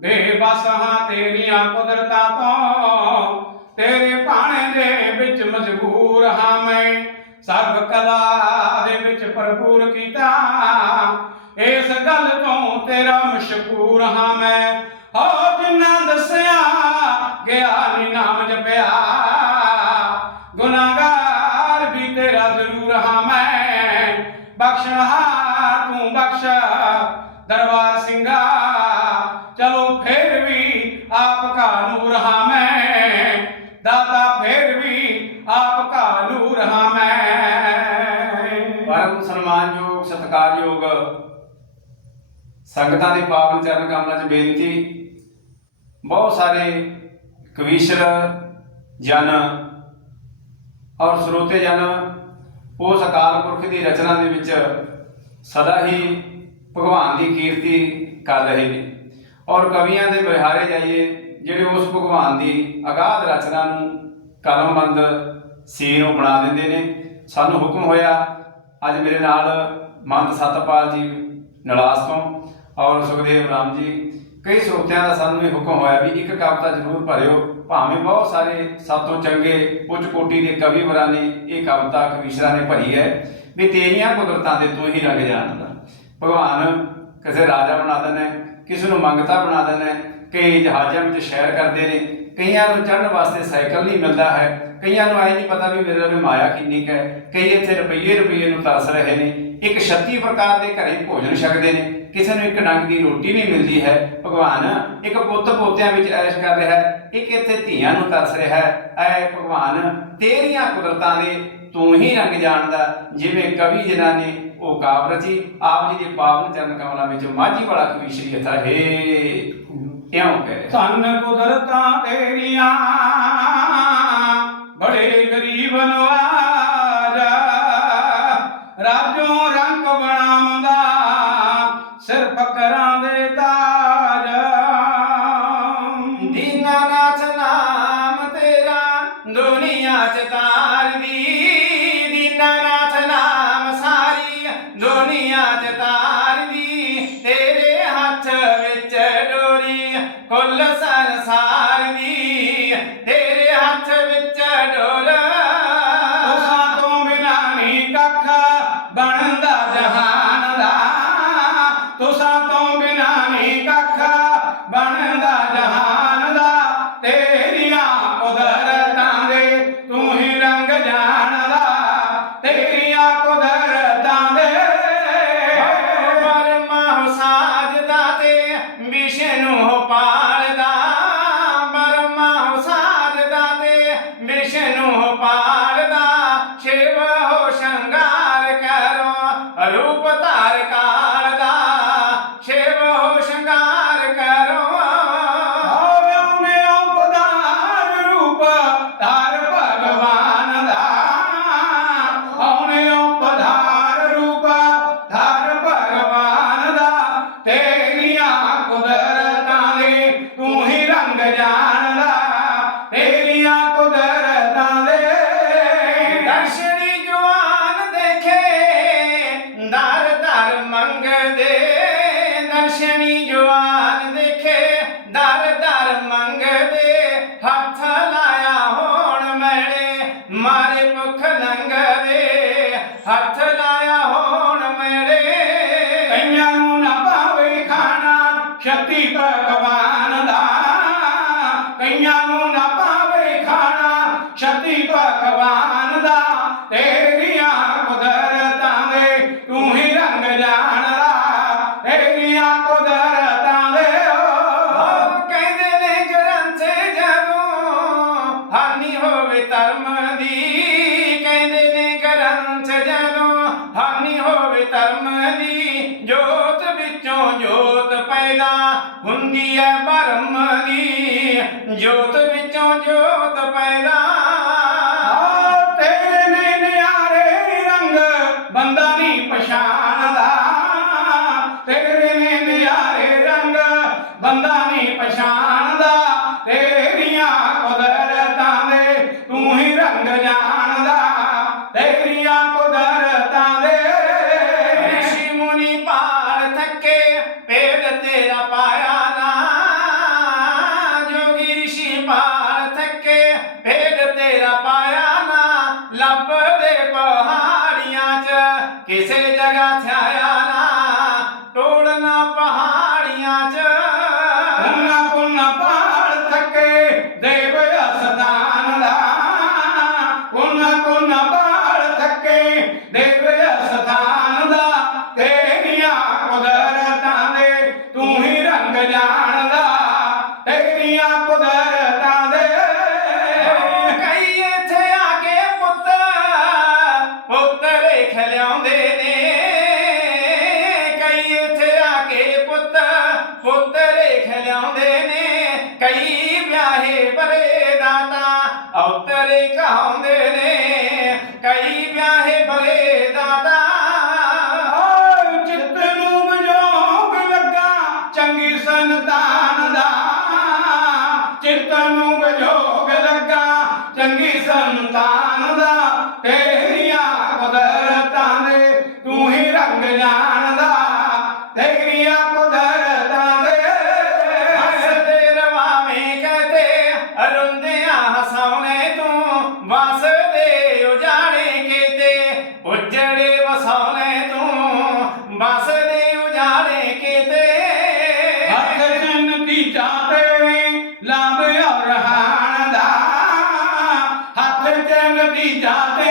ਬੇਬਸ ਹਾਂ ਤੇਰੀਆਂ ਕੁਦਰਤਾਂ ਤੋਂ, ਤੇਰੇ ਭਾਣੇ ਦੇ ਵਿੱਚ ਮਜਬੂਰ ਹਾਂ ਮੈਂ। ਸਰਬ ਕਲਾ ਦੇ ਵਿੱਚ ਭਰਪੂਰ ਕੀਤਾ, ਇਸ ਗੱਲ ਤੋਂ ਤੇਰਾ ਮਸ਼ਕੂਰ ਹਾਂ ਮੈਂ। ਆਪ ਕਾ ਨੂਰ ਹਾਂ ਮੈਂ। ਦਾਤਾ ਫਿਰ ਵੀ ਆਪ ਕਾ ਨੂਰ ਹਾਂ ਮੈਂ। ਪਰਮ ਸਨਮਾਨਯੋਗ, ਸਤਿਕਾਰਯੋਗ ਸੰਗਤਾਂ ਦੇ ਪਾਵਨ ਚਰਨ ਕਮਲਾਂ 'ਚ ਬੇਨਤੀ। ਬਹੁਤ ਸਾਰੇ ਕਵੀਸ਼ਰ, ਜਨ ਔਰ ਸਰੋਤੇ ਜਨ ਉਸ ਅਕਾਲ ਪੁਰਖ ਦੀ ਰਚਨਾ ਦੇ ਵਿੱਚ ਸਦਾ ਹੀ ਭਗਵਾਨ ਦੀ ਕੀਰਤੀ ਕਰ ਰਹੇ ਨੇ। ਔਰ ਕਵੀਆਂ ਦੇ ਵਿਹਾਰੇ ਜਾਈਏ, ਜਿਹੜੇ ਉਸ ਭਗਵਾਨ ਦੀ ਅਗਾਧ ਰਚਨਾ ਨੂੰ ਕਲਮਬੰਦ ਸੀ ਨੂੰ ਬਣਾ ਦਿੰਦੇ ਨੇ। ਸਾਨੂੰ ਹੁਕਮ ਹੋਇਆ, ਅੱਜ ਮੇਰੇ ਨਾਲ ਮੰਤ ਸਤਪਾਲ ਜੀ ਨਲਾਸ ਤੋਂ ਔਰ ਸੁਖਦੇਵ ਰਾਮ ਜੀ। ਕਈ ਸਰੋਤਿਆਂ ਦਾ ਸਾਨੂੰ ਇਹ ਹੁਕਮ ਹੋਇਆ ਵੀ ਇੱਕ ਕਵਿਤਾ ਜ਼ਰੂਰ ਭਰਿਓ, ਭਾਵੇਂ ਬਹੁਤ ਸਾਰੇ ਸਭ ਤੋਂ ਚੰਗੇ ਉੱਚ ਕੋਟੀ ਦੇ ਕਵੀਵਰਾਂ ਨੇ ਇਹ ਕਵਿਤਾ ਕਵੀਸ਼ਰਾਂ ਨੇ ਭਰੀ ਹੈ, ਵੀ ਤੇਰੀਆਂ ਕੁਦਰਤਾਂ ਦੇ ਤੂੰ ਹੀ ਰੰਗ ਜਾਣਦਾ। ਭਗਵਾਨ ਕਿਸੇ ਰਾਜਾ ਬਣਾ ਦਿੰਦਾ ਕਿਸੇ ਨੂੰ ਮੰਗਤਾ ਬਣਾ ਦਿੰਦਾ ਹੈ, ਕਈ ਜਹਾਜ਼ਾਂ ਵਿੱਚ ਸੈਰ ਕਰਦੇ ਨੇ। ਕਈਆਂ ਨੂੰ ਚੜ੍ਹਨ ਵਾਸਤੇ ਸਾਈਕਲ ਨਹੀਂ ਮਿਲਦਾ ਹੈ। ਕਈਆਂ ਨੂੰ ਐ ਨਹੀਂ ਪਤਾ ਵੀ ਮੇਰੇ ਲਈ ਮਾਇਆ ਕਿੰਨੀ ਕੁ ਹੈ। ਕਈ ਇੱਥੇ ਰੁਪਈਏ ਰੁਪਈਏ ਨੂੰ ਤਰਸ ਰਹੇ ਨੇ। ਇੱਕ 36 ਪ੍ਰਕਾਰ ਦੇ ਘਰੇ ਭੋਜਨ ਛਕਦੇ ਨੇ। ਕਿਸੇ ਨੂੰ ਇੱਕ ਡੰਗ ਦੀ ਰੋਟੀ ਨਹੀਂ ਮਿਲਦੀ ਹੈ। ਭਗਵਾਨ ਇੱਕ ਪੁੱਤ ਪੋਤਿਆਂ ਵਿੱਚ ਐਸ਼ ਕਰ ਰਿਹਾ ਹੈ। ਇੱਕ ਇੱਥੇ ਧੀਆਂ ਨੂੰ ਤਰਸ ਰਿਹਾ ਹੈ। ਐ ਭਗਵਾਨ ਤੇਰੀਆਂ ਕੁਦਰਤਾਂ ਦੇ ਤੂੰ ਹੀ ਰੰਗ ਜਾਣਦਾ, ਜਿਵੇਂ ਕਵੀ ਜਿਨ੍ਹਾਂ ਨੇ ਉਹ ਕਾਵ ਰਚੀ, ਆਪ ਜੀ ਦੇ ਪਾਵਨ ਚਰਨ ਕਮਲਾਂ ਵਿੱਚ ਮਾਝੀ ਵਾਲਾ ਕਵੀ ਸ਼੍ਰੀ ਅਥਾ ਹੇ। ਇਉਂ ਕਹੇ ਧੰਨ ਕੁਦਰਤਾਂ ਤੇਰੀਆਂ రచతా yeah, no, ਹੱਥ ਲਾਇਆ ਹੋਣ ਮੈਲੇ ਕਈਆਂ ਨੂੰ ਨਾ ਪਾਵੇ ਖਾਣਾ ਸ਼ਕਤੀ ਭਗਵਾਨ ਦਾ। ਕਈਆਂ ਨੂੰ ਨਾ ਪਾਵੇ ਖਾਣਾ ਸ਼ਕਤੀ ਭਗਵਾਨ ਦਾ। ਤੇਰੀਆਂ ਕੁਦਰਤਾਂ ਦੇ ਤੂੰ ਹੀ ਰੰਗ ਜਾਣਦਾ। ਤੇਰੀਆਂ ਕੁਦਰਤਾਂ ਦੇ ਓ। ਉਹ ਕਹਿੰਦੇ ਨੇ ਗ੍ਰੰਥ ਜਦੋਂ ਹਾਨੀ ਹੋਵੇ ਧਰਮ ਦੀ। Yeah. ਪੁੱਤਰ ਖਿਲਾਉਂਦੇ ਨੇ, ਕਈ ਵਿਆਹੇ ਬਰੇ ਦਾਤਾ ਅਵਤਰ ਕਹਾਉਂਦੇ ਨੇ, ਕਈ ਵਿਆਹੇ ਬਰੇ ਦਾਤਾ। ਚਿੱਤ ਨੂੰ ਮਜੋਗ ਲੱਗਾ, ਚੰਗੀ ਸੰਤਾਨ ਦਾ। ਚਿੱਤ ਨੂੰ ਮਜੋਗ ਲੱਗਾ, ਚੰਗੀ ਸੰਤਾਨ ਦਾ। ਤੇਰੀਆਂ ਕੁਦਰਤਾਂ ਦੇ ਤੂੰ ਹੀ ਰੰਗ ਜਾ ਹੱਥ